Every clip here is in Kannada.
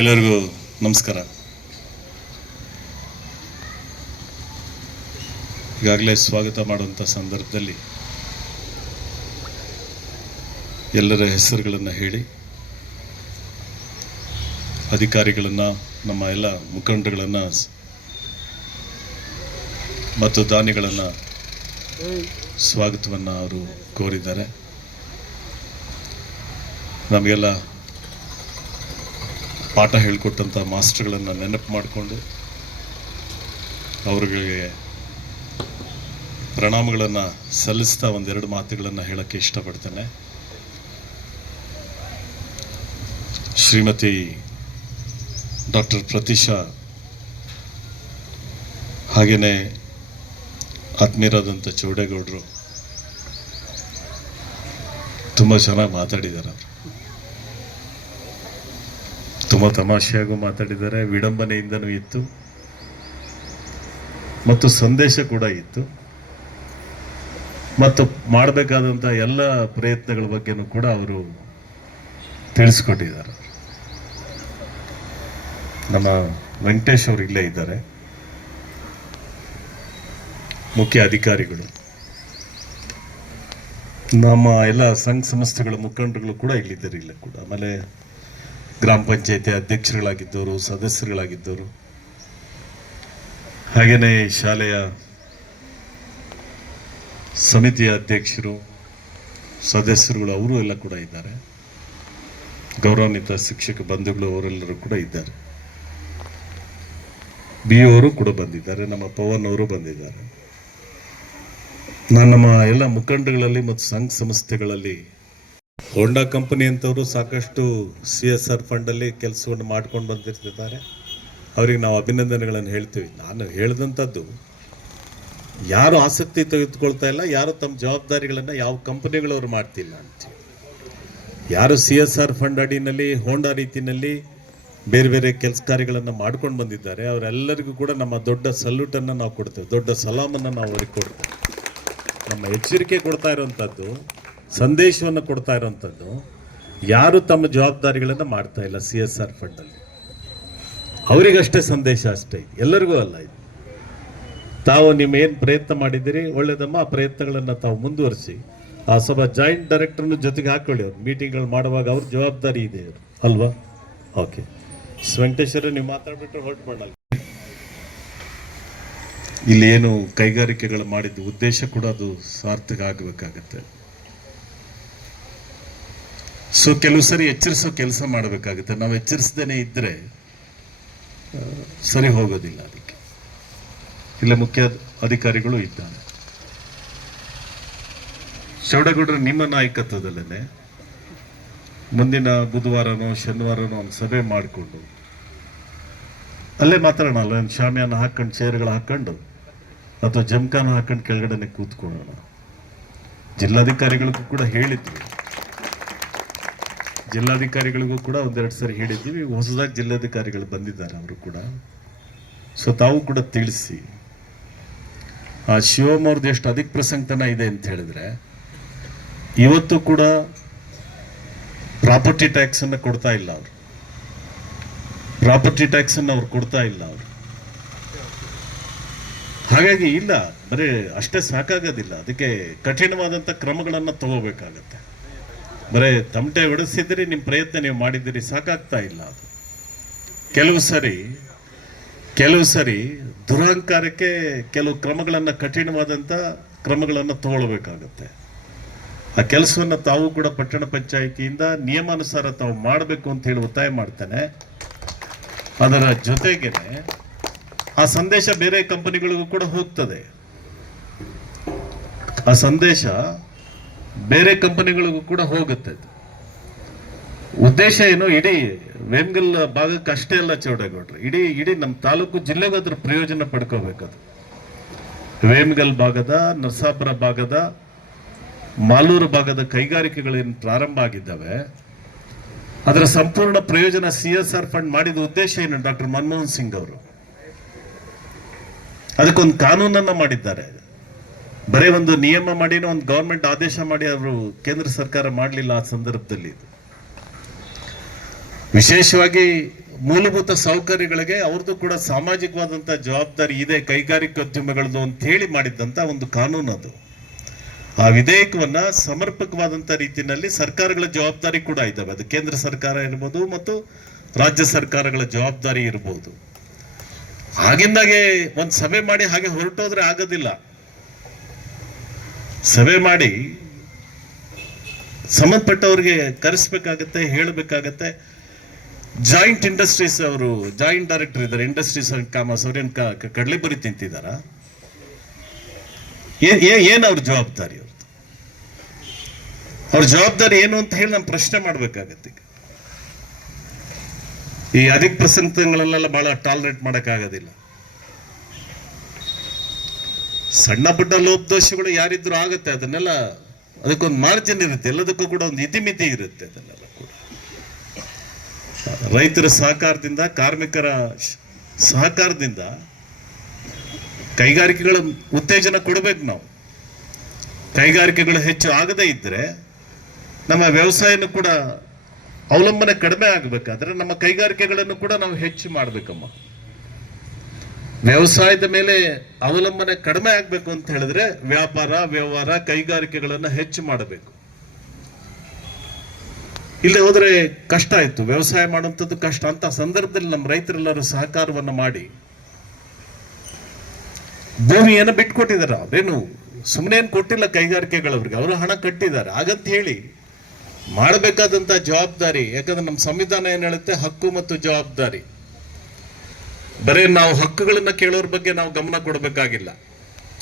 ಎಲ್ಲರಿಗೂ ನಮಸ್ಕಾರ. ಈಗಾಗಲೇ ಸ್ವಾಗತ ಮಾಡುವಂಥ ಸಂದರ್ಭದಲ್ಲಿ ಎಲ್ಲರ ಹೆಸರುಗಳನ್ನು ಹೇಳಿ ಅಧಿಕಾರಿಗಳನ್ನು, ನಮ್ಮ ಎಲ್ಲ ಮುಖಂಡರುಗಳನ್ನು ಮತ್ತು ದಾನಿಗಳನ್ನು ಸ್ವಾಗತವನ್ನು ಅವರು ಕೋರಿದ್ದಾರೆ. ನಮಗೆಲ್ಲ ಪಾಠ ಹೇಳಿಕೊಟ್ಟಂಥ ಮಾಸ್ಟರ್ಗಳನ್ನು ನೆನಪು ಮಾಡಿಕೊಂಡು ಅವರಿಗೆ ಪ್ರಣಾಮಗಳನ್ನು ಸಲ್ಲಿಸ್ತಾ ಒಂದೆರಡು ಮಾತುಗಳನ್ನು ಹೇಳೋಕ್ಕೆ ಇಷ್ಟಪಡ್ತೇನೆ. ಶ್ರೀಮತಿ ಡಾಕ್ಟರ್ ಪ್ರತೀಶಾ ಹಾಗೆಯೇ ಆತ್ಮೀಯರಾದಂಥ ಚೌಡೇಗೌಡರು ತುಂಬ ಚೆನ್ನಾಗಿ ಮಾತಾಡಿದ್ದಾರೆ. ತುಂಬ ತಮಾಷೆಯಾಗೂ ಮಾತಾಡಿದ್ದಾರೆ, ವಿಡಂಬನೆಯಿಂದನೂ ಇತ್ತು ಮತ್ತು ಸಂದೇಶ ಕೂಡ ಇತ್ತು ಮತ್ತು ಮಾಡಬೇಕಾದಂಥ ಎಲ್ಲ ಪ್ರಯತ್ನಗಳ ಬಗ್ಗೆನೂ ಕೂಡ ಅವರು ತಿಳಿಸ್ಕೊಟ್ಟಿದ್ದಾರೆ. ನಮ್ಮ ವೆಂಕಟೇಶ್ ಅವರು ಇಲ್ಲೇ ಇದ್ದಾರೆ, ಮುಖ್ಯ ಅಧಿಕಾರಿಗಳು, ನಮ್ಮ ಎಲ್ಲ ಸಂಘ ಸಂಸ್ಥೆಗಳ ಮುಖಂಡರುಗಳು ಕೂಡ ಇಲ್ಲಿದ್ದಾರೆ. ಇಲ್ಲ ಕೂಡ ಆಮೇಲೆ ಗ್ರಾಮ ಪಂಚಾಯತಿ ಅಧ್ಯಕ್ಷರುಗಳಾಗಿದ್ದವರು, ಸದಸ್ಯರುಗಳಾಗಿದ್ದವರು, ಹಾಗೆಯೇ ಶಾಲೆಯ ಸಮಿತಿಯ ಅಧ್ಯಕ್ಷರು, ಸದಸ್ಯರುಗಳು ಅವರು ಎಲ್ಲ ಕೂಡ ಇದ್ದಾರೆ. ಗೌರವಾನ್ವಿತ ಶಿಕ್ಷಕ ಬಂಧುಗಳು ಅವರೆಲ್ಲರೂ ಕೂಡ ಇದ್ದಾರೆ. ಬಿ ಅವರು ಕೂಡ ಬಂದಿದ್ದಾರೆ, ನಮ್ಮ ಪವನ್ ಅವರು ಬಂದಿದ್ದಾರೆ. ನಾನು ನಮ್ಮ ಎಲ್ಲ ಮುಖಂಡಗಳಲ್ಲಿ ಮತ್ತು ಸಂಘ ಸಂಸ್ಥೆಗಳಲ್ಲಿ ಹೋಂಡಾ ಕಂಪನಿ ಅಂತವರು ಸಾಕಷ್ಟು CSR ಫಂಡಲ್ಲಿ ಕೆಲಸವನ್ನು ಮಾಡ್ಕೊಂಡು ಬಂದಿರ್ತಿದ್ದಾರೆ. ಅವರಿಗೆ ನಾವು ಅಭಿನಂದನೆಗಳನ್ನು ಹೇಳ್ತೀವಿ. ನಾನು ಹೇಳಿದಂಥದ್ದು, ಯಾರು ಆಸಕ್ತಿ ತೆಗೆದುಕೊಳ್ತಾ ಇಲ್ಲ, ಯಾರು ತಮ್ಮ ಜವಾಬ್ದಾರಿಗಳನ್ನು ಯಾವ ಕಂಪನಿಗಳವರು ಮಾಡ್ತಿಲ್ಲ ಅಂತೀವಿ. ಯಾರು CSR ಫಂಡ್ ಅಡಿನಲ್ಲಿ ಹೋಂಡಾ ರೀತಿಯಲ್ಲಿ ಬೇರೆ ಬೇರೆ ಕೆಲಸ ಕಾರ್ಯಗಳನ್ನು ಮಾಡ್ಕೊಂಡು ಬಂದಿದ್ದಾರೆ, ಅವರೆಲ್ಲರಿಗೂ ಕೂಡ ನಮ್ಮ ದೊಡ್ಡ ಸಲ್ಯೂಟನ್ನು ನಾವು ಕೊಡ್ತೇವೆ, ದೊಡ್ಡ ಸಲಾಮನ್ನು ನಾವು ಅವ್ರಿಗೆ ಕೊಡ್ತೇವೆ. ನಮ್ಮ ಎಚ್ಚರಿಕೆ ಕೊಡ್ತಾ ಇರುವಂಥದ್ದು, ಸಂದೇಶವನ್ನು ಕೊಡ್ತಾ ಇರುವಂಥದ್ದು, ಯಾರು ತಮ್ಮ ಜವಾಬ್ದಾರಿಗಳನ್ನು ಮಾಡ್ತಾ ಇಲ್ಲ CSR ಫಂಡಲ್ಲಿ, ಅವರಿಗಷ್ಟೇ ಸಂದೇಶ, ಅಷ್ಟೇ, ಎಲ್ಲರಿಗೂ ಅಲ್ಲ. ಇದು ತಾವು ನಿಮ್ಮ ಏನು ಪ್ರಯತ್ನ ಮಾಡಿದ್ದೀರಿ ಒಳ್ಳೆಯದಮ್ಮ, ಆ ಪ್ರಯತ್ನಗಳನ್ನು ತಾವು ಮುಂದುವರಿಸಿ. ಆ ಸಭಾ ಜಾಯಿಂಟ್ ಡೈರೆಕ್ಟರ್ನ ಜೊತೆಗೆ ಹಾಕೊಳ್ಳಿ, ಅವ್ರು ಮೀಟಿಂಗ್ಗಳು ಮಾಡುವಾಗ ಅವ್ರ ಜವಾಬ್ದಾರಿ ಇದೆ ಅಲ್ವಾ? ಓಕೆ, ವೆಂಕಟೇಶ್ವರ ನೀವು ಮಾತಾಡ್ಬಿಟ್ರೆ ಹೊರಟು ಮಾಡಲ್ಲ. ಇಲ್ಲಿ ಏನು ಕೈಗಾರಿಕೆಗಳು ಮಾಡಿದ್ದು ಉದ್ದೇಶ ಕೂಡ ಅದು ಸಾರ್ಥಕ ಆಗಬೇಕಾಗತ್ತೆ. ಸೊ ಕೆಲವು ಸರಿ ಎಚ್ಚರಿಸೋ ಕೆಲಸ ಮಾಡಬೇಕಾಗುತ್ತೆ. ನಾವು ಎಚ್ಚರಿಸದೇನೆ ಇದ್ದರೆ ಸರಿ ಹೋಗೋದಿಲ್ಲ. ಅದಕ್ಕೆ ಇಲ್ಲ ಮುಖ್ಯ ಅಧಿಕಾರಿಗಳು ಇದ್ದಾರೆ. ಚೌಡೇಗೌಡರು ನಿಮ್ಮ ನಾಯಕತ್ವದಲ್ಲೇ ಮುಂದಿನ ಬುಧವಾರನೋ ಶನಿವಾರನೋ ಒಂದು ಸಭೆ ಮಾಡಿಕೊಂಡು ಅಲ್ಲೇ ಮಾತಾಡೋಣ. ಅಲ್ಲ ಒಂದು ಶಾಮಿಯಾನ ಹಾಕೊಂಡು, ಚೇರ್ಗಳು ಹಾಕೊಂಡು ಅಥವಾ ಜಮ್ಖಾನ ಹಾಕೊಂಡು ಕೆಳಗಡೆನೆ ಕೂತ್ಕೊಳ್ಳೋಣ. ಜಿಲ್ಲಾಧಿಕಾರಿಗಳಿಗೂ ಕೂಡ ಹೇಳಿದ್ವಿ, ಜಿಲ್ಲಾಧಿಕಾರಿಗಳಿಗೂ ಕೂಡ ಒಂದೆರಡು ಸರಿ ಹೇಳಿದ್ದೀವಿ. ಹೊಸದಾಗಿ ಜಿಲ್ಲಾಧಿಕಾರಿಗಳು ಬಂದಿದ್ದಾರೆ, ಅವರು ಕೂಡ. ಸೊ ತಾವು ಕೂಡ ತಿಳಿಸಿ. ಆ ಶಿವಮ್ ಅವ್ರದ್ದು ಎಷ್ಟು ಅಧಿಕ ಪ್ರಸಂಗತನ ಇದೆ ಅಂತ ಹೇಳಿದ್ರೆ, ಇವತ್ತು ಕೂಡ ಪ್ರಾಪರ್ಟಿ ಟ್ಯಾಕ್ಸನ್ನು ಕೊಡ್ತಾ ಇಲ್ಲ ಅವರು. ಪ್ರಾಪರ್ಟಿ ಟ್ಯಾಕ್ಸನ್ನು ಅವ್ರು ಕೊಡ್ತಾ ಇಲ್ಲ ಅವರು. ಹಾಗಾಗಿ ಇಲ್ಲ, ಬರೀ ಅಷ್ಟೇ ಸಾಕಾಗೋದಿಲ್ಲ, ಅದಕ್ಕೆ ಕಠಿಣವಾದಂಥ ಕ್ರಮಗಳನ್ನು ತಗೋಬೇಕಾಗತ್ತೆ. ಬರೀ ತಮಟೆ ಹೊಡೆಸಿದ್ರಿ, ನಿಮ್ಮ ಪ್ರಯತ್ನ ನೀವು ಮಾಡಿದ್ದೀರಿ, ಸಾಕಾಗ್ತಾ ಇಲ್ಲ. ಅದು ಕೆಲವು ಸರಿ ದುರಹಂಕಾರಕ್ಕೆ ಕೆಲವು ಕ್ರಮಗಳನ್ನು, ಕಠಿಣವಾದಂಥ ಕ್ರಮಗಳನ್ನು ತಗೊಳ್ಬೇಕಾಗತ್ತೆ. ಆ ಕೆಲಸವನ್ನು ತಾವು ಕೂಡ ಪಟ್ಟಣ ಪಂಚಾಯಿತಿಯಿಂದ ನಿಯಮಾನುಸಾರ ತಾವು ಮಾಡಬೇಕು ಅಂತ ಹೇಳಿ ಒತ್ತಾಯ ಮಾಡ್ತೇನೆ. ಅದರ ಜೊತೆಗೇನೆ ಆ ಸಂದೇಶ ಬೇರೆ ಕಂಪನಿಗಳಿಗೂ ಕೂಡ ಹೋಗ್ತದೆ. ಆ ಸಂದೇಶ ಬೇರೆ ಕಂಪನಿಗಳಿಗೂ ಕೂಡ ಹೋಗುತ್ತೆ. ಉದ್ದೇಶ ಏನು, ಇಡೀ ವೇಮಗಲ್ ಭಾಗಕ್ಕೆ ಅಷ್ಟೇ ಅಲ್ಲ ಚೌಡೇಗೌಡರು, ಇಡೀ ನಮ್ಮ ತಾಲೂಕು ಜಿಲ್ಲೆಗೂ ಅದ್ರ ಪ್ರಯೋಜನ ಪಡ್ಕೋಬೇಕದು. ವೇಮಗಲ್ ಭಾಗದ, ನರಸಾಪುರ ಭಾಗದ, ಮಾಲೂರು ಭಾಗದ ಕೈಗಾರಿಕೆಗಳೇನು ಪ್ರಾರಂಭ ಆಗಿದ್ದಾವೆ, ಅದರ ಸಂಪೂರ್ಣ ಪ್ರಯೋಜನ CSR ಫಂಡ್ ಮಾಡಿದ ಉದ್ದೇಶ ಏನು? ಡಾಕ್ಟರ್ ಮನಮೋಹನ್ ಸಿಂಗ್ ಅವರು ಅದಕ್ಕೊಂದು ಕಾನೂನನ್ನ ಮಾಡಿದ್ದಾರೆ. ಬರೀ ಒಂದು ನಿಯಮ ಮಾಡಿನ ಒಂದು ಗವರ್ಮೆಂಟ್ ಆದೇಶ ಮಾಡಿ ಅವರು ಕೇಂದ್ರ ಸರ್ಕಾರ ಮಾಡಲಿಲ್ಲ. ಆ ಸಂದರ್ಭದಲ್ಲಿ ವಿಶೇಷವಾಗಿ ಮೂಲಭೂತ ಸೌಕರ್ಯಗಳಿಗೆ ಅವ್ರದ್ದು ಕೂಡ ಸಾಮಾಜಿಕವಾದಂತ ಜವಾಬ್ದಾರಿ ಇದೆ ಕೈಗಾರಿಕೋದ್ಯಮಗಳದ್ದು ಅಂತ ಹೇಳಿ ಮಾಡಿದ್ದಂತ ಒಂದು ಕಾನೂನು ಅದು. ಆ ವಿಧೇಯಕವನ್ನ ಸಮರ್ಪಕವಾದಂತ ರೀತಿಯಲ್ಲಿ ಸರ್ಕಾರಗಳ ಜವಾಬ್ದಾರಿ ಕೂಡ ಇದ್ದಾವೆ. ಅದು ಕೇಂದ್ರ ಸರ್ಕಾರ ಇರ್ಬೋದು ಮತ್ತು ರಾಜ್ಯ ಸರ್ಕಾರಗಳ ಜವಾಬ್ದಾರಿ ಇರಬಹುದು. ಆಗಿಂದಾಗೆ ಒಂದು ಸಭೆ ಮಾಡಿ ಹಾಗೆ ಹೊರಟೋದ್ರೆ ಆಗೋದಿಲ್ಲ. ಸಭೆ ಮಾಡಿ ಸಂಬಂಧಪಟ್ಟವ್ರಿಗೆ ಕರೆಸ್ಬೇಕಾಗತ್ತೆ, ಹೇಳಬೇಕಾಗತ್ತೆ. ಜಾಯಿಂಟ್ ಇಂಡಸ್ಟ್ರೀಸ್ ಅವರು ಜಾಯಿಂಟ್ ಡೈರೆಕ್ಟರ್ ಇದ್ದಾರೆ ಇಂಡಸ್ಟ್ರೀಸ್ ಅಂಡ್ ಕಾಮರ್ಸ್, ಅವ್ರೇನು ಕಡಲೆ ಬರಿ ತಿಂತಿದಾರ? ಏನ್ ಅವ್ರ ಜವಾಬ್ದಾರಿ? ಅವ್ರ ಜವಾಬ್ದಾರಿ ಏನು ಅಂತ ಹೇಳಿ ನಾನು ಪ್ರಶ್ನೆ ಮಾಡ್ಬೇಕಾಗತ್ತೆ. ಈ ಅಧಿಕ ಪ್ರಸಂಗಗಳಲ್ಲೆಲ್ಲ ಬಹಳ ಟಾಲರೇಟ್ ಮಾಡಕ್ಕಾಗೋದಿಲ್ಲ. ಸಣ್ಣ ಪುಟ್ಟ ಲೋಪದೋಷಗಳು ಯಾರಿದ್ರು ಆಗತ್ತೆ, ಅದನ್ನೆಲ್ಲ ಅದಕ್ಕೊಂದು ಮಾರ್ಜಿನ್ ಇರುತ್ತೆ, ಎಲ್ಲದಕ್ಕೂ ಕೂಡ ಒಂದು ಇತಿಮಿತಿ ಇರುತ್ತೆ. ಅದನ್ನೆಲ್ಲ ಕೂಡ ರೈತರ ಸಹಕಾರದಿಂದ, ಕಾರ್ಮಿಕರ ಸಹಕಾರದಿಂದ ಕೈಗಾರಿಕೆಗಳ ಉತ್ತೇಜನ ಕೊಡಬೇಕು. ನಾವು ಕೈಗಾರಿಕೆಗಳು ಹೆಚ್ಚು ಆಗದೇ ಇದ್ರೆ ನಮ್ಮ ವ್ಯವಸಾಯನೂ ಕೂಡ ಅವಲಂಬನೆ ಕಡಿಮೆ ಆಗಬೇಕಾದ್ರೆ ನಮ್ಮ ಕೈಗಾರಿಕೆಗಳನ್ನು ಕೂಡ ನಾವು ಹೆಚ್ಚು ಮಾಡ್ಬೇಕಮ್ಮ. ವ್ಯವಸಾಯದ ಮೇಲೆ ಅವಲಂಬನೆ ಕಡಿಮೆ ಆಗ್ಬೇಕು ಅಂತ ಹೇಳಿದ್ರೆ ವ್ಯಾಪಾರ, ವ್ಯವಹಾರ, ಕೈಗಾರಿಕೆಗಳನ್ನ ಹೆಚ್ಚು ಮಾಡಬೇಕು. ಇಲ್ಲಿ ಹೋದ್ರೆ ಕಷ್ಟ ಆಯ್ತು, ವ್ಯವಸಾಯ ಮಾಡುವಂಥದ್ದು ಕಷ್ಟ. ಅಂತ ಸಂದರ್ಭದಲ್ಲಿ ನಮ್ಮ ರೈತರೆಲ್ಲರೂ ಸಹಕಾರವನ್ನ ಮಾಡಿ ಭೂಮಿಯನ್ನು ಬಿಟ್ಕೊಟ್ಟಿದ್ದಾರೆ. ಅದೇನು ಸುಮ್ಮನೆ ಏನು ಕೊಟ್ಟಿಲ್ಲ ಕೈಗಾರಿಕೆಗಳವ್ರಿಗೆ, ಅವರು ಹಣ ಕಟ್ಟಿದ್ದಾರೆ. ಹಾಗಂತ ಹೇಳಿ ಮಾಡಬೇಕಾದಂತ ಜವಾಬ್ದಾರಿ, ಯಾಕಂದ್ರೆ ನಮ್ಮ ಸಂವಿಧಾನ ಏನ್ ಹೇಳುತ್ತೆ, ಹಕ್ಕು ಮತ್ತು ಜವಾಬ್ದಾರಿ. ಬರೀ ನಾವು ಹಕ್ಕುಗಳನ್ನ ಕೇಳೋರ ಬಗ್ಗೆ ನಾವು ಗಮನ ಕೊಡಬೇಕಾಗಿಲ್ಲ,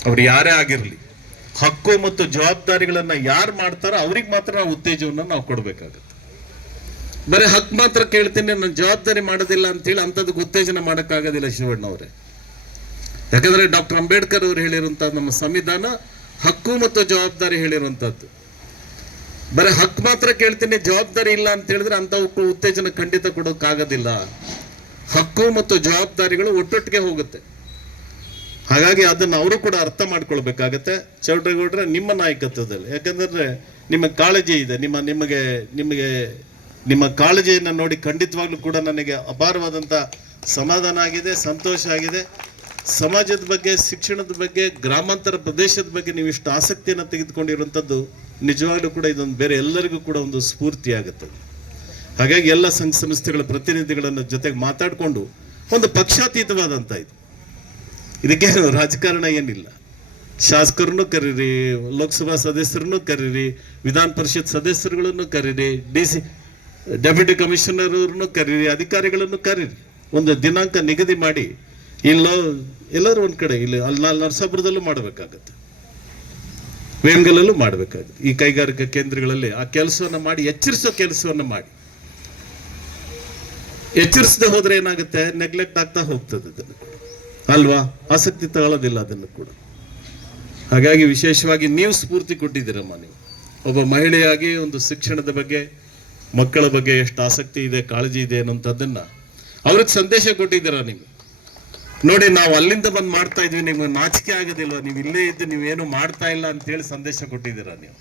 ಅವ್ರು ಯಾರೇ ಆಗಿರ್ಲಿ. ಹಕ್ಕು ಮತ್ತು ಜವಾಬ್ದಾರಿಗಳನ್ನ ಯಾರು ಮಾಡ್ತಾರೋ ಅವ್ರಿಗೆ ಮಾತ್ರ ನಾವು ಉತ್ತೇಜವನ್ನ ನಾವು ಕೊಡ್ಬೇಕಾಗತ್ತೆ. ಬರೀ ಹಕ್ಕು ಮಾತ್ರ ಕೇಳ್ತೀನಿ, ನನ್ನ ಜವಾಬ್ದಾರಿ ಮಾಡೋದಿಲ್ಲ ಅಂತೇಳಿ ಅಂಥದಕ್ಕೆ ಉತ್ತೇಜನ ಮಾಡೋಕ್ಕಾಗೋದಿಲ್ಲ ಶಿವಣ್ಣ ಅವರೇ. ಯಾಕಂದ್ರೆ ಡಾಕ್ಟರ್ ಅಂಬೇಡ್ಕರ್ ಅವರು ಹೇಳಿರುವಂತಹ ನಮ್ಮ ಸಂವಿಧಾನ ಹಕ್ಕು ಮತ್ತು ಜವಾಬ್ದಾರಿ ಹೇಳಿರುವಂತದ್ದು. ಬರೀ ಹಕ್ಕು ಮಾತ್ರ ಕೇಳ್ತೀನಿ, ಜವಾಬ್ದಾರಿ ಇಲ್ಲ ಅಂತ ಹೇಳಿದ್ರೆ ಅಂತವಕ್ಕೂ ಉತ್ತೇಜನ ಖಂಡಿತ ಕೊಡೋಕ್ಕಾಗೋದಿಲ್ಲ. ಹಕ್ಕು ಮತ್ತು ಜವಾಬ್ದಾರಿಗಳು ಒಟ್ಟೊಟ್ಟಿಗೆ ಹೋಗುತ್ತೆ. ಹಾಗಾಗಿ ಅದನ್ನು ಅವರು ಕೂಡ ಅರ್ಥ ಮಾಡ್ಕೊಳ್ಬೇಕಾಗತ್ತೆ. ಚೌಟ್ರೇಗೌಡ್ರೆ, ನಿಮ್ಮ ನಾಯಕತ್ವದಲ್ಲಿ, ಯಾಕಂದ್ರೆ ನಿಮ್ಮ ಕಾಳಜಿ ಇದೆ, ನಿಮ್ಮ ಕಾಳಜಿಯನ್ನು ನೋಡಿ ಖಂಡಿತವಾಗ್ಲೂ ಕೂಡ ನನಗೆ ಅಪಾರವಾದಂಥ ಸಮಾಧಾನ ಆಗಿದೆ, ಸಂತೋಷ ಆಗಿದೆ. ಸಮಾಜದ ಬಗ್ಗೆ, ಶಿಕ್ಷಣದ ಬಗ್ಗೆ, ಗ್ರಾಮಾಂತರ ಪ್ರದೇಶದ ಬಗ್ಗೆ ನೀವು ಇಷ್ಟು ಆಸಕ್ತಿಯನ್ನು ತೆಗೆದುಕೊಂಡಿರುವಂಥದ್ದು ನಿಜವಾಗ್ಲೂ ಕೂಡ ಇದೊಂದು ಬೇರೆ ಎಲ್ಲರಿಗೂ ಕೂಡ ಒಂದು ಸ್ಫೂರ್ತಿ ಆಗುತ್ತದೆ. ಹಾಗಾಗಿ ಎಲ್ಲ ಸಂಘ ಸಂಸ್ಥೆಗಳ ಪ್ರತಿನಿಧಿಗಳನ್ನು ಜೊತೆಗೆ ಮಾತಾಡಿಕೊಂಡು ಒಂದು ಪಕ್ಷಾತೀತವಾದಂಥ ಇದಕ್ಕೇನು ರಾಜಕಾರಣ ಏನಿಲ್ಲ. ಶಾಸಕರನ್ನು ಕರೀರಿ, ಲೋಕಸಭಾ ಸದಸ್ಯರನ್ನು ಕರೀರಿ, ವಿಧಾನ ಪರಿಷತ್ ಸದಸ್ಯರುಗಳನ್ನು ಕರೀರಿ, ಡೆಪ್ಯೂಟಿ ಕಮಿಷನರ್ ಅವ್ರನ್ನು ಕರೀರಿ, ಅಧಿಕಾರಿಗಳನ್ನು ಕರೀರಿ. ಒಂದು ದಿನಾಂಕ ನಿಗದಿ ಮಾಡಿ ಎಲ್ಲರೂ ಒಂದ್ ಕಡೆ ಇಲ್ಲಿ ನರಸಾಪುರದಲ್ಲೂ ಮಾಡಬೇಕಾಗತ್ತೆ, ವೇಮಗಲಲ್ಲೂ ಮಾಡಬೇಕಾಗುತ್ತೆ. ಈ ಕೈಗಾರಿಕಾ ಕೇಂದ್ರಗಳಲ್ಲಿ ಆ ಕೆಲಸವನ್ನ ಮಾಡಿ, ಎಚ್ಚರಿಸೋ ಕೆಲಸವನ್ನ ಮಾಡಿ. ಎಚ್ಚರಿಸದೆ ಹೋದ್ರೆ ಏನಾಗುತ್ತೆ, ನೆಗ್ಲೆಕ್ಟ್ ಆಗ್ತಾ ಹೋಗ್ತದೆ ಅದನ್ನು ಕೂಡ, ಅಲ್ವಾ? ಆಸಕ್ತಿ ತಗೊಳ್ಳೋದಿಲ್ಲ ಅದನ್ನು ಕೂಡ. ಹಾಗಾಗಿ ವಿಶೇಷವಾಗಿ ನೀವು ಸ್ಫೂರ್ತಿ ಕೊಟ್ಟಿದ್ದೀರಮ್ಮ. ನೀವು ಒಬ್ಬ ಮಹಿಳೆಯಾಗಿ ಒಂದು ಶಿಕ್ಷಣದ ಬಗ್ಗೆ, ಮಕ್ಕಳ ಬಗ್ಗೆ ಎಷ್ಟು ಆಸಕ್ತಿ ಇದೆ, ಕಾಳಜಿ ಇದೆ ಅನ್ನೋಂಥದ್ದನ್ನ ಅವ್ರಿಗೆ ಸಂದೇಶ ಕೊಟ್ಟಿದ್ದೀರಾ ನೀವು. ನೋಡಿ, ನಾವು ಅಲ್ಲಿಂದ ಬಂದು ಮಾಡ್ತಾ ಇದ್ವಿ, ನಿಮ್ಗೆ ನಾಚಿಕೆ ಆಗೋದಿಲ್ವ? ನೀವು ಇಲ್ಲೇ ಇದ್ದು ನೀವೇನು ಮಾಡ್ತಾ ಇಲ್ಲ ಅಂತ ಹೇಳಿ ಸಂದೇಶ ಕೊಟ್ಟಿದ್ದೀರಾ ನೀವು.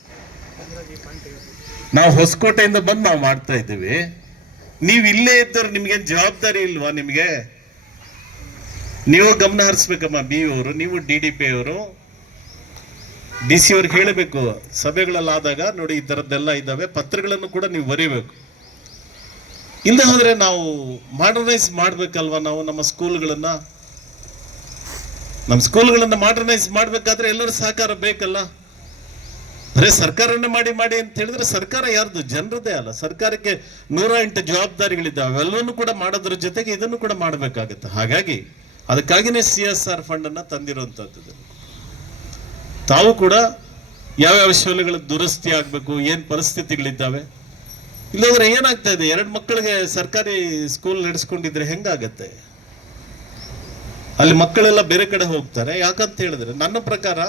ನಾವು ಹೊಸಕೋಟೆಯಿಂದ ಬಂದು ನಾವು ಮಾಡ್ತಾ ಇದ್ದೀವಿ, ನೀವು ಇಲ್ಲೇ ಇದ್ದವ್ರು ನಿಮ್ಗೇನು ಜವಾಬ್ದಾರಿ ಇಲ್ವಾ? ನಿಮ್ಗೆ ನೀವು ಗಮನ ಹರಿಸ್ಬೇಕಮ್ಮ. ಬಿ ಅವರು, ನೀವು DDP ಅವರು, DC ಅವ್ರಿಗೆ ಹೇಳಬೇಕು. ಸಭೆಗಳಲ್ಲಾದಾಗ ನೋಡಿ ಈ ಥರದ್ದೆಲ್ಲ ಇದ್ದಾವೆ, ಪತ್ರಗಳನ್ನು ಕೂಡ ನೀವು ಬರೀಬೇಕು. ಇಲ್ಲದೆ ಹೋದ್ರೆ ನಾವು ಮಾಡರ್ನೈಸ್ ಮಾಡ್ಬೇಕಲ್ವಾ? ನಾವು ನಮ್ಮ ಸ್ಕೂಲ್ಗಳನ್ನ ಮಾಡರ್ನೈಸ್ ಮಾಡ್ಬೇಕಾದ್ರೆ ಎಲ್ಲರೂ ಸಹಕಾರ ಬೇಕಲ್ಲ. ಬರೇ ಸರ್ಕಾರನೇ ಮಾಡಿ ಅಂತ ಹೇಳಿದ್ರೆ ಸರ್ಕಾರ ಯಾರ್ದು? ಜನರದೇ ಅಲ್ಲ. ಸರ್ಕಾರಕ್ಕೆ 108 ಜವಾಬ್ದಾರಿಗಳಿದ್ದಾವೆ, ಅವೆಲ್ಲವನ್ನೂ ಕೂಡ ಮಾಡೋದ್ರ ಜೊತೆಗೆ ಇದನ್ನು ಕೂಡ ಮಾಡಬೇಕಾಗತ್ತೆ. ಹಾಗಾಗಿ ಅದಕ್ಕಾಗಿನೇ CSR ಫಂಡ್ ಅನ್ನ ತಂದಿರುವಂತದ್ದು. ತಾವು ಕೂಡ ಯಾವ್ಯಾವ ಶಾಲೆಗಳ ದುರಸ್ತಿ ಆಗ್ಬೇಕು, ಏನ್ ಪರಿಸ್ಥಿತಿಗಳಿದ್ದಾವೆ, ಇಲ್ಲಂದ್ರೆ ಏನಾಗ್ತಾ ಇದೆ, 2 ಮಕ್ಕಳಿಗೆ ಸರ್ಕಾರಿ ಸ್ಕೂಲ್ ನಡೆಸ್ಕೊಂಡಿದ್ರೆ ಹೆಂಗಾಗತ್ತೆ? ಅಲ್ಲಿ ಮಕ್ಕಳೆಲ್ಲ ಬೇರೆ ಕಡೆ ಹೋಗ್ತಾರೆ. ಯಾಕಂತ ಹೇಳಿದ್ರೆ ನನ್ನ ಪ್ರಕಾರ